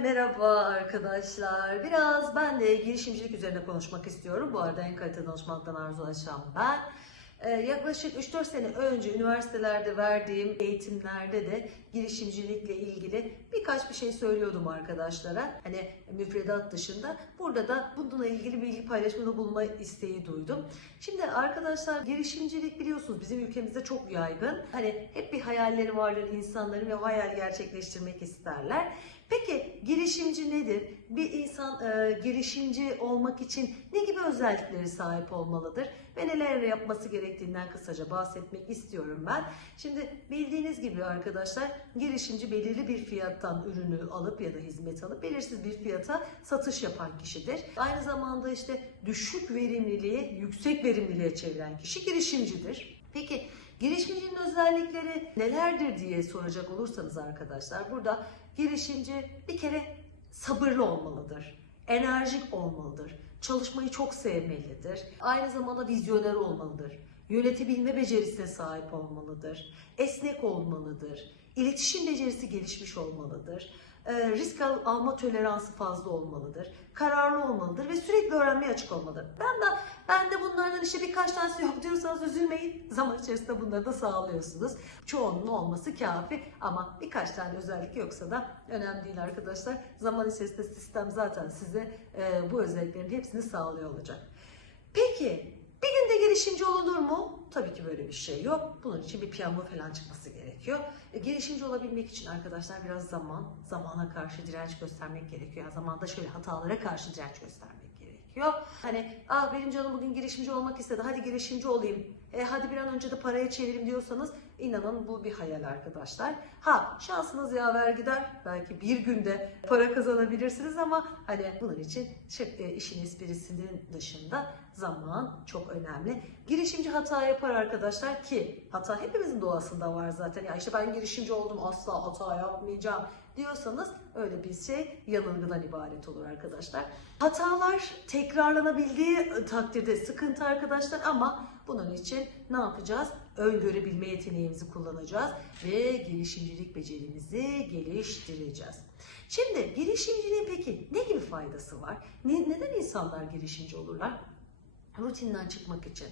Merhaba arkadaşlar. Biraz ben de girişimcilik üzerine konuşmak istiyorum. Bu arada en kaliteli danışmanlıktan Arzu Aşan ben. Ee, yaklaşık 3-4 sene önce üniversitelerde verdiğim eğitimlerde de girişimcilikle ilgili birkaç bir şey söylüyordum arkadaşlara. Hani müfredat dışında. Burada da bununla ilgili bilgi paylaşımında bulunma isteği duydum. Şimdi arkadaşlar girişimcilik biliyorsunuz bizim ülkemizde çok yaygın. Hani hep bir hayalleri vardır insanların ve o hayal gerçekleştirmek isterler. Peki girişimci nedir? Bir insan e, girişimci olmak için ne gibi özellikleri sahip olmalıdır ve neler yapması gerektiğinden kısaca bahsetmek istiyorum ben. Şimdi bildiğiniz gibi arkadaşlar girişimci belirli bir fiyattan ürünü alıp ya da hizmet alıp belirsiz bir fiyata satış yapan kişidir. Aynı zamanda işte düşük verimliliği yüksek verimliliğe çeviren kişi girişimcidir. Peki Girişimcinin özellikleri nelerdir diye soracak olursanız arkadaşlar burada girişimci bir kere sabırlı olmalıdır, enerjik olmalıdır, çalışmayı çok sevmelidir, aynı zamanda vizyoner olmalıdır, yönetebilme becerisine sahip olmalıdır, esnek olmalıdır, iletişim becerisi gelişmiş olmalıdır, e, risk al- alma toleransı fazla olmalıdır, kararlı olmalıdır ve sürekli öğrenmeye açık olmalıdır. Ben de ben de bunlardan işte birkaç tanesi yok diyorsanız üzülmeyin. Zaman içerisinde bunları da sağlıyorsunuz. Çoğunun olması kafi ama birkaç tane özellik yoksa da önemli değil arkadaşlar. Zaman içerisinde sistem zaten size e, bu özelliklerin hepsini sağlıyor olacak. Peki bir günde girişimci olunur mu? Tabii ki böyle bir şey yok. Bunun için bir piyango falan çıkması gerekiyor. E, girişimci olabilmek için arkadaşlar biraz zaman, zamana karşı direnç göstermek gerekiyor. Yani zamanda şöyle hatalara karşı direnç göstermek gerekiyor. Hani benim canım bugün girişimci olmak istedi, hadi girişimci olayım. E, hadi bir an önce de paraya çevireyim diyorsanız inanın bu bir hayal arkadaşlar. Ha şansınız yaver gider. Belki bir günde para kazanabilirsiniz ama hani bunun için e, işin esprisinin dışında zaman çok önemli. Girişimci hata yapar arkadaşlar ki hata hepimizin doğasında var zaten. Ya işte ben girişimci oldum asla hata yapmayacağım diyorsanız öyle bir şey yanılgıdan ibaret olur arkadaşlar. Hatalar tekrarlanabildiği takdirde sıkıntı arkadaşlar ama bunun için ne yapacağız? Öngörebilme yeteneğimizi kullanacağız ve girişimcilik becerimizi geliştireceğiz. Şimdi girişimciliğin peki ne gibi faydası var? Ne- neden insanlar girişimci olurlar? Rutinden çıkmak için.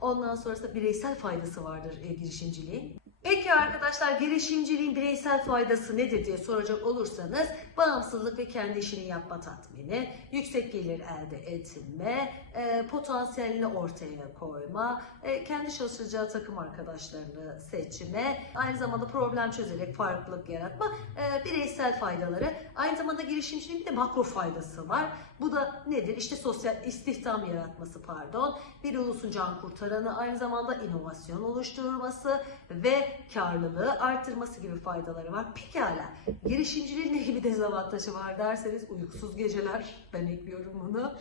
Ondan sonrasında bireysel faydası vardır e, girişimciliğin. Peki arkadaşlar girişimciliğin bireysel faydası nedir diye soracak olursanız bağımsızlık ve kendi işini yapma tatmini, yüksek gelir elde etme, e, potansiyelini ortaya koyma, e, kendi çalışacağı takım arkadaşlarını seçme, aynı zamanda problem çözerek farklılık yaratma, e, bireysel faydaları. Aynı zamanda girişimciliğin bir de makro faydası var. Bu da nedir? İşte sosyal istihdam yaratması pardon, bir ulusun can kurtaranı, aynı zamanda inovasyon oluşturması ve karlılığı arttırması gibi faydaları var. Pekala girişimciliğin ne gibi dezavantajı var derseniz uykusuz geceler, ben ekliyorum bunu.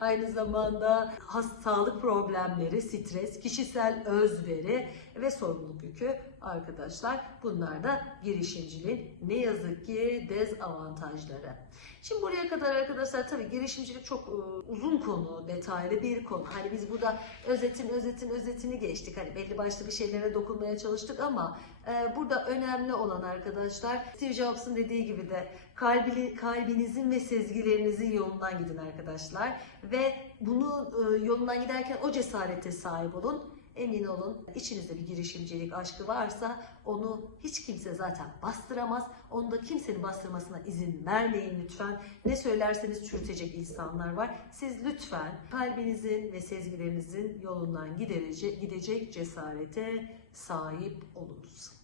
Aynı zamanda has, sağlık problemleri, stres, kişisel özveri ve sorumluluk yükü arkadaşlar. Bunlar da girişimciliğin ne yazık ki dezavantajları. Şimdi buraya kadar arkadaşlar tabii girişimcilik çok e, uzun konu, detaylı bir konu. Hani biz burada özetin özetin özetini geçtik. Hani belli başlı bir şeylere dokunmaya çalıştık ama e, burada önemli olan arkadaşlar Steve Jobs'ın dediği gibi de kalbini, kalbinizin ve sezgilerinizin yolundan gidin arkadaşlar. Ve bunu e, yolundan giderken o cesarete sahip olun. Emin olun içinizde bir girişimcilik aşkı varsa onu hiç kimse zaten bastıramaz. Onu da kimsenin bastırmasına izin vermeyin lütfen. Ne söylerseniz çürütecek insanlar var. Siz lütfen kalbinizin ve sezgilerinizin yolundan gidecek, gidecek cesarete sahip olunuz.